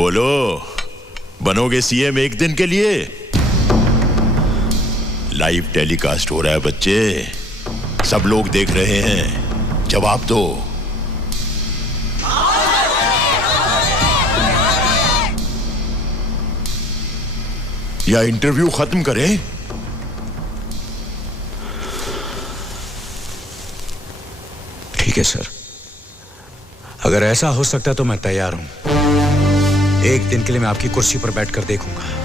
बोलो, बनोगे सीएम एक दिन के लिए? लाइव टेलीकास्ट हो रहा है बच्चे, सब लोग देख रहे हैं, जवाब दो। या इंटरव्यू खत्म करें? ठीक है सर, अगर ऐसा हो सकता तो मैं तैयार हूं। एक दिन के लिए मैं आपकी कुर्सी पर बैठकर देखूंगा।